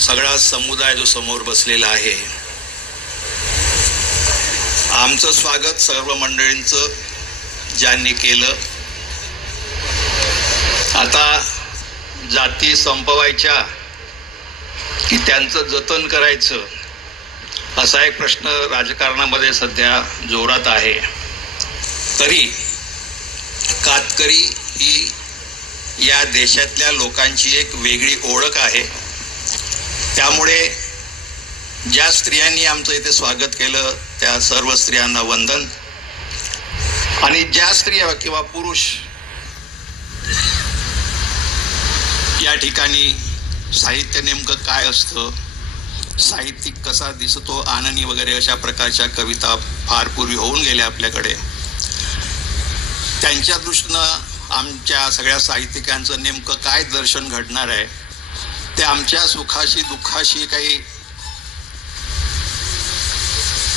सगळा समुदाय जो समोर बसलेला आहे आमचं स्वागत सर्व मंडळींचं ज्यांनी केलं आता जाती संपवायच्या की त्यांचं जतन करायचं असा एक प्रश्न राजकारणामध्ये सध्या जोरात आहे तरी कातकरी ही या देशातल्या लोकांची एक वेगळी ओळख आहे त्यामुळे ज्या स्त्रियांनी आमचं इथे स्वागत केलं त्या सर्व स्त्रियांना वंदन आणि ज्या स्त्रिया किंवा पुरुष या ठिकाणी साहित्य नेमकं काय असतं साहित्यिक कसा दिसतो आननी वगैरे अशा प्रकारच्या कविता फार पूर्वी होऊन गेल्या आपल्याकडे त्यांच्या दृष्टीनं आमच्या सगळ्या साहित्यिकांचं नेमकं काय दर्शन घडणार आहे ते आमच्या सुखाशी दुःखाशी काही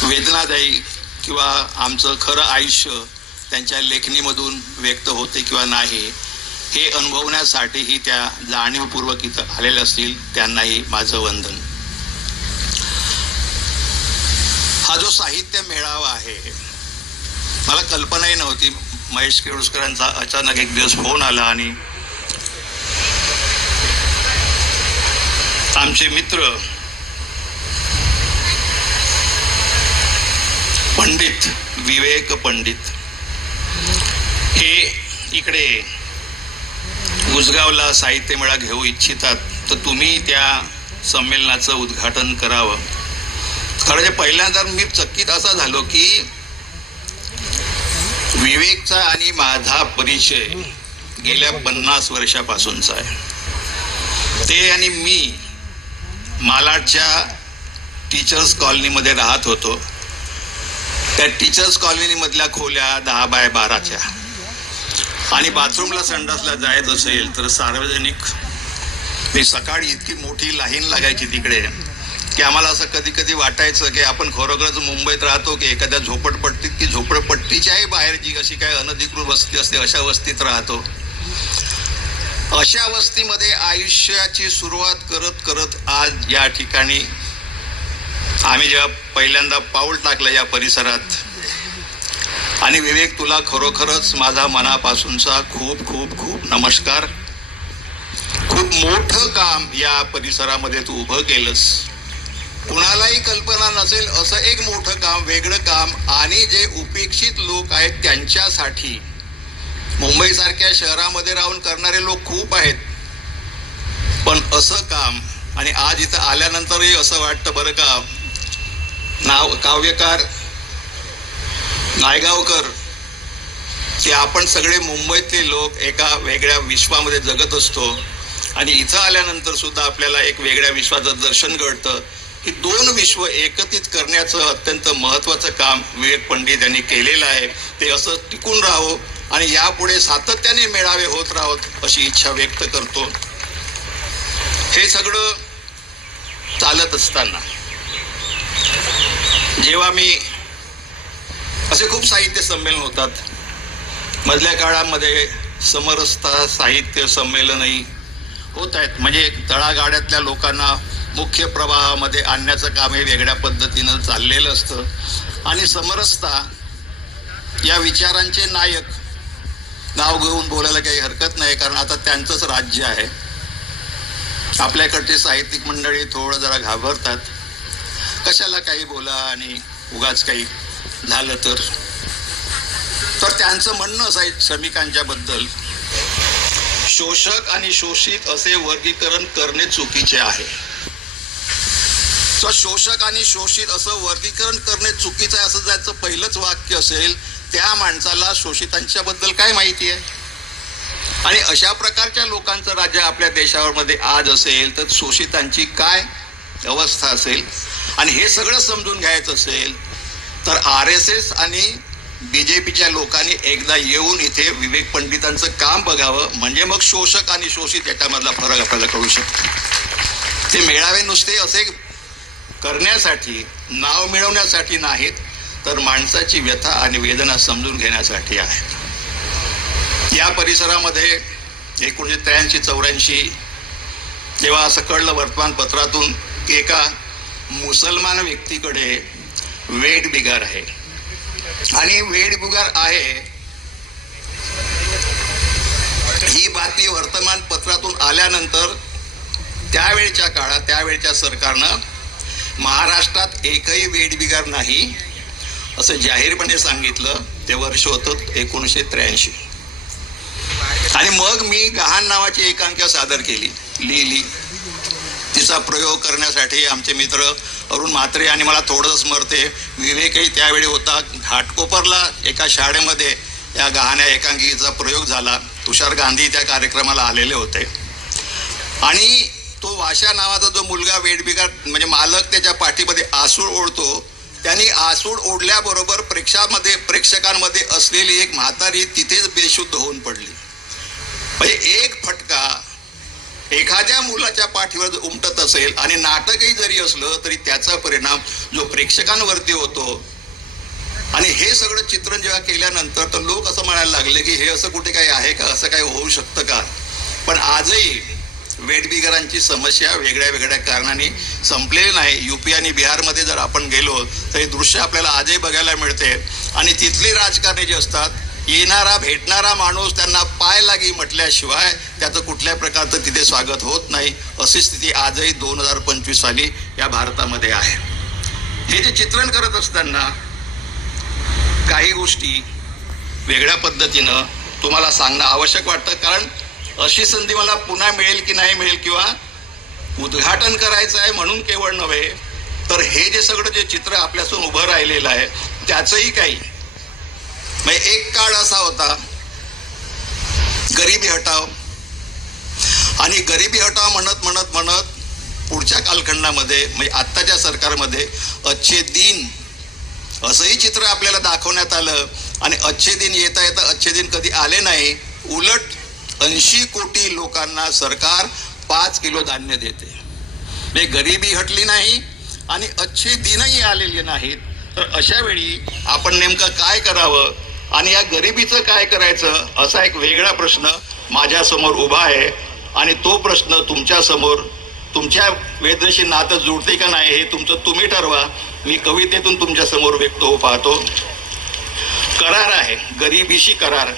वेदनादायी किंवा आमचं खरं आयुष्य त्यांच्या लेखणीमधून व्यक्त होते किंवा नाही हे अनुभवण्यासाठीही त्या जाणीवपूर्वक इथं आलेल्या असतील त्यांनाही माझं वंदन हा जो साहित्य मेळावा आहे मला कल्पनाही नव्हती महेश केळुसकरांचा अचानक एक दिवस फोन आला आणि आमचे मित्र पंडित विवेक पंडित हे इकडे उसगावला साहित्य मेळा घेऊ इच्छितात तर तुम्ही त्या संमेलनाचं उद्घाटन करावं खरं पहिल्यांदा मी चकित असा झालो की विवेकचा आणि माझा परिचय गेल्या पन्नास वर्षापासूनचा आहे ते आणि मी मालाडच्या टीचर्स कॉलनीमध्ये राहत होतो त्या टीचर्स कॉलनीमधल्या खोल्या दहा बाय बाराच्या आणि बाथरूमला संडासला जायचं असेल तर सार्वजनिक मी सकाळी इतकी मोठी लाईन लागायची तिकडे की आम्हाला असं कधी कधी वाटायचं की आपण खरोखरच मुंबईत राहतो की एखाद्या झोपडपट्टीत की झोपडपट्टीच्याही बाहेर जी अशी काय अनधिकृत वस्ती असते अशा वस्तीत राहतो अशा अवस्थेमध्ये आयुष्याची सुरुवात करत करत आज या ठिकाणी आम्ही जेव्हा पहिल्यांदा पाऊल टाकलं या परिसरात आणि विवेक तुला खरोखरच माझा मनापासूनचा खूप खूप खूप नमस्कार खूप मोठं काम या परिसरामध्ये तू उभं केलंस कुणालाही कल्पना नसेल असं एक मोठं काम वेगळं काम आणि जे उपेक्षित लोक आहेत त्यांच्यासाठी मुंबईसारख्या शहरामध्ये राहून करणारे लोक खूप आहेत पण असं काम आणि आज इथं आल्यानंतरही असं वाटतं बरं का नाव काव्यकार नायगावकर की आपण सगळे मुंबईतले लोक एका वेगळ्या विश्वामध्ये जगत असतो आणि इथं आल्यानंतर सुद्धा आपल्याला एक वेगळ्या विश्वाचं दर्शन घडतं की दोन विश्व एकत्रित करण्याचं अत्यंत महत्त्वाचं काम विवेक पंडित यांनी केलेलं आहे ते असं टिकून राहो आणि यापुढे सातत्याने मेळावे होत राहत अशी इच्छा व्यक्त करतो हे सगळं चालत असताना जेव्हा मी असे खूप साहित्य संमेलन होतात मधल्या काळामध्ये समरसता साहित्य संमेलनही होत आहेत म्हणजे तळागाड्यातल्या लोकांना मुख्य प्रवाहामध्ये आणण्याचं काम हे वेगळ्या पद्धतीनं चाललेलं असतं आणि समरसता या विचारांचे नायक नाव घेऊन बोलायला काही हरकत नाही कारण आता त्यांचंच राज्य आहे आपल्याकडचे साहित्यिक मंडळी थोडं जरा घाबरतात कशाला काही बोला आणि उगाच काही झालं तर तर त्यांचं म्हणणं आहे श्रमिकांच्या बद्दल शोषक आणि शोषित असे वर्गीकरण करणे चुकीचे आहे शोषक आणि शोषित असं वर्गीकरण करणे चुकीचं आहे असं ज्याचं पहिलंच वाक्य असेल त्या माणसाला शोषितांच्या बद्दल काय माहिती आहे आणि अशा प्रकारच्या लोकांचं राज्य आपल्या देशामध्ये आज असेल तर शोषितांची काय अवस्था असेल आणि हे सगळं समजून घ्यायचं असेल तर आर एस एस आणि बी जे पीच्या लोकांनी एकदा येऊन इथे विवेक पंडितांचं काम बघावं म्हणजे मग शोषक आणि शोषित याच्यामधला फरक आपल्याला कळू शकतो ते मेळावे नुसते असे करण्यासाठी नाव मिळवण्यासाठी नाहीत तर माणसाची व्यथा आणि वेदना समजून घेण्यासाठी आहेत या परिसरामध्ये एकोणीसशे त्र्याऐंशी चौऱ्याऐंशी तेव्हा असं कळलं वर्तमानपत्रातून की एका मुसलमान व्यक्तीकडे वेड बिगार आहे आणि वेड बिगार आहे ही बातमी वर्तमानपत्रातून आल्यानंतर त्यावेळच्या काळात त्यावेळच्या सरकारनं महाराष्ट्रात एकही बिगार नाही असं जाहीरपणे सांगितलं ते वर्ष होतं एकोणीसशे त्र्याऐंशी आणि मग मी गहाण नावाची एकांकिका सादर केली लिहिली तिचा प्रयोग करण्यासाठी आमचे मित्र अरुण म्हात्रे आणि मला थोडंसं स्मरते विवेकही त्यावेळी होता घाटकोपरला एका शाळेमध्ये या गहाण्या एकांकिकेचा प्रयोग झाला तुषार गांधी त्या कार्यक्रमाला आलेले होते आणि तो वाशा नावाचा जो मुलगा वेडबिगार म्हणजे मालक त्याच्या पाठीमध्ये आसूळ ओढतो त्यांनी आसूड ओढल्याबरोबर प्रेक्षामध्ये प्रेक्षकांमध्ये असलेली एक म्हातारी तिथेच बेशुद्ध होऊन पडली म्हणजे एक फटका एखाद्या मुलाच्या पाठीवर उमटत असेल आणि नाटकही जरी असलं तरी त्याचा परिणाम जो प्रेक्षकांवरती होतो आणि हे सगळं चित्रण जेव्हा केल्यानंतर तर लोक असं म्हणायला लागले की हे असं कुठे काही आहे का असं काही होऊ शकतं का पण आजही वेटबिगरांची समस्या वेगळ्या वेगळ्या कारणाने संपलेली नाही यू पी आणि बिहारमध्ये जर आपण गेलो तर हे दृश्य आपल्याला आजही बघायला मिळते आणि तिथली राजकारणी जे असतात येणारा भेटणारा माणूस त्यांना पाय लागी म्हटल्याशिवाय त्याचं कुठल्या प्रकारचं तिथे स्वागत होत नाही अशी स्थिती आजही दोन हजार पंचवीस साली या भारतामध्ये आहे हे जे चित्रण करत असताना काही गोष्टी वेगळ्या पद्धतीनं तुम्हाला सांगणं आवश्यक वाटतं कारण अशी संधी मला पुन्हा मिळेल की नाही मिळेल किंवा उद्घाटन करायचं आहे म्हणून केवळ नव्हे तर हे जे सगळं जे चित्र आपल्यासून उभं राहिलेलं आहे त्याचंही काही म्हणजे एक काळ असा होता गरिबी हटाव आणि गरिबी हटाव म्हणत म्हणत म्हणत पुढच्या कालखंडामध्ये म्हणजे आत्ताच्या सरकारमध्ये अच्छे दिन असंही चित्र आपल्याला दाखवण्यात आलं आणि अच्छे दिन येता येता अच्छे दिन कधी आले नाही उलट ऐंशी कोटी लोकांना सरकार पाच किलो धान्य देते गरिबी हटली नाही आणि अच्छे दिनही आलेले नाहीत तर अशा वेळी आपण नेमकं काय करावं आणि या गरिबीचं काय करायचं असा एक वेगळा प्रश्न माझ्यासमोर उभा आहे आणि तो प्रश्न तुमच्यासमोर तुमच्या वेदशी नातं जुळते का नाही हे तुमचं तुम्ही ठरवा मी कवितेतून तुमच्यासमोर व्यक्त हो पाहतो करार आहे गरिबीशी करार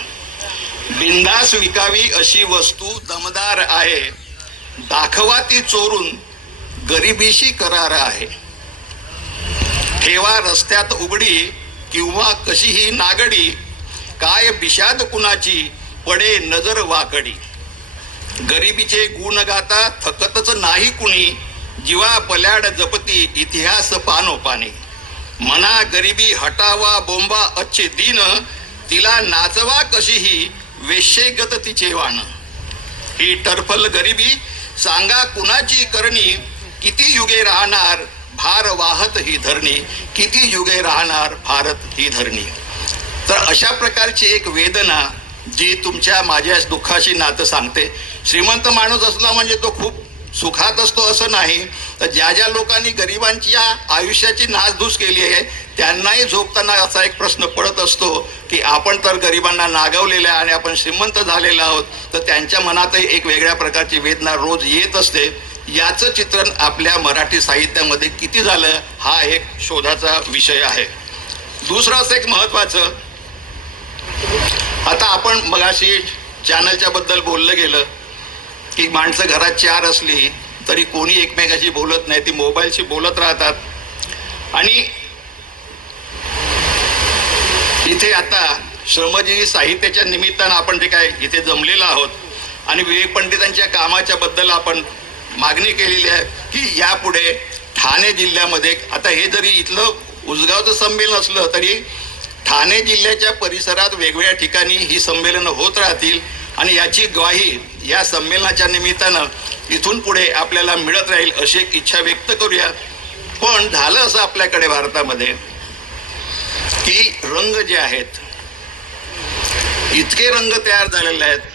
बिंदास विकावी अशी वस्तू दमदार आहे दाखवा ती चोरून गरिबीशी करार आहे ठेवा रस्त्यात उघडी किंवा कशीही नागडी काय बिशाद कुणाची पडे नजर वाकडी गरिबीचे गुण गाता थकतच नाही कुणी जीवा पल्याड जपती इतिहास पानोपाने मना गरिबी हटावा बोंबा अच्छे दिन तिला नाचवा कशीही वेशेगत तिचे वाण ही टरफल गरिबी सांगा कुणाची करणी किती युगे राहणार भार वाहत ही धरणी किती युगे राहणार भारत ही धरणी तर अशा प्रकारची एक वेदना जी तुमच्या माझ्या दुःखाशी नातं सांगते श्रीमंत माणूस असला म्हणजे तो खूप सुखात असतो असं नाही तर ज्या ज्या लोकांनी गरिबांच्या आयुष्याची नासधूस केली आहे त्यांनाही झोपताना असा एक प्रश्न पडत असतो की आपण तर गरिबांना नागवलेलं आहे आणि आपण श्रीमंत झालेला आहोत तर त्यांच्या मनातही एक वेगळ्या प्रकारची वेदना रोज येत असते याचं चित्रण आपल्या मराठी साहित्यामध्ये किती झालं हा एक शोधाचा विषय आहे दुसरं असं एक महत्वाचं आता आपण मगाशी चॅनलच्या बद्दल बोललं गेलं की माणसं घरात चार असली तरी कोणी एकमेकाशी बोलत नाही ती मोबाईलशी बोलत राहतात आणि इथे आता श्रमजीवी साहित्याच्या निमित्तानं आपण जे काय इथे जमलेलो आहोत आणि विवेक पंडितांच्या कामाच्या बद्दल आपण मागणी केलेली आहे की यापुढे ठाणे जिल्ह्यामध्ये आता हे जरी इथलं उजगावचं संमेलन असलं तरी ठाणे जिल्ह्याच्या परिसरात वेगवेगळ्या ठिकाणी ही संमेलनं होत राहतील आणि याची ग्वाही या संमेलनाच्या निमित्तानं इथून पुढे आपल्याला मिळत राहील अशी एक इच्छा व्यक्त करूया पण झालं असं आपल्याकडे भारतामध्ये की रंग जे आहेत इतके रंग तयार झालेले आहेत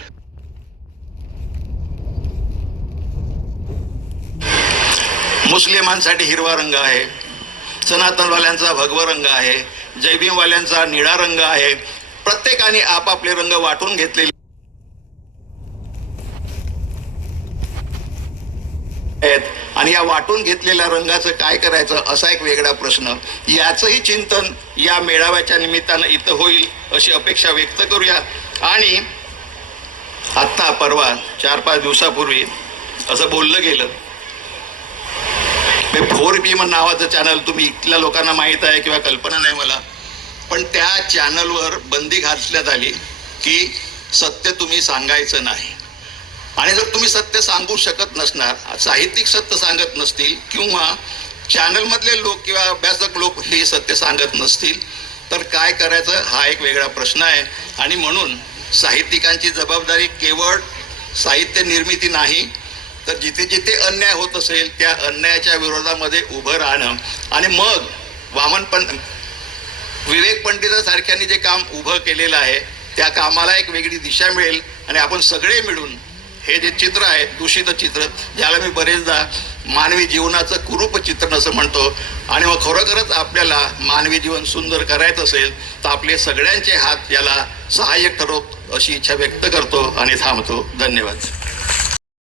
मुस्लिमांसाठी हिरवा रंग आहे सनातनवाल्यांचा भगवा रंग आहे जैबीमवाल्यांचा निळा रंग आहे प्रत्येकाने आपापले रंग वाटून घेतलेले आहेत आणि या वाटून घेतलेल्या रंगाचं काय करायचं असा एक वेगळा प्रश्न याचंही चिंतन या मेळाव्याच्या निमित्तानं इथं होईल अशी अपेक्षा व्यक्त करूया आणि आत्ता परवा चार पाच दिवसापूर्वी असं बोललं गेलं फोर बी म्हण नावाचं चॅनल तुम्ही इथल्या लोकांना माहीत आहे किंवा कल्पना नाही मला पण त्या चॅनलवर बंदी घातल्यात आली की सत्य तुम्ही सांगायचं नाही आणि जर तुम्ही सत्य सांगू शकत नसणार साहित्यिक सत्य सांगत नसतील किंवा चॅनलमधले लोक किंवा अभ्यासक लोक हे सत्य सांगत नसतील तर काय करायचं हा एक वेगळा प्रश्न आहे आणि म्हणून साहित्यिकांची जबाबदारी केवळ साहित्य निर्मिती नाही तर जिथे जिथे अन्याय होत असेल त्या अन्यायाच्या विरोधामध्ये उभं राहणं आणि मग वामन पं विवेक पंडितासारख्यांनी जे काम उभं केलेलं आहे त्या कामाला एक वेगळी दिशा मिळेल आणि आपण सगळे मिळून हे जे चित्र आहे दूषित चित्र ज्याला मी बरेचदा मानवी जीवनाचं कुरूप चित्र असं म्हणतो आणि मग खरोखरच आपल्याला मानवी जीवन सुंदर करायचं असेल तर आपले सगळ्यांचे हात याला सहाय्यक ठरवत अशी इच्छा व्यक्त करतो आणि थांबतो धन्यवाद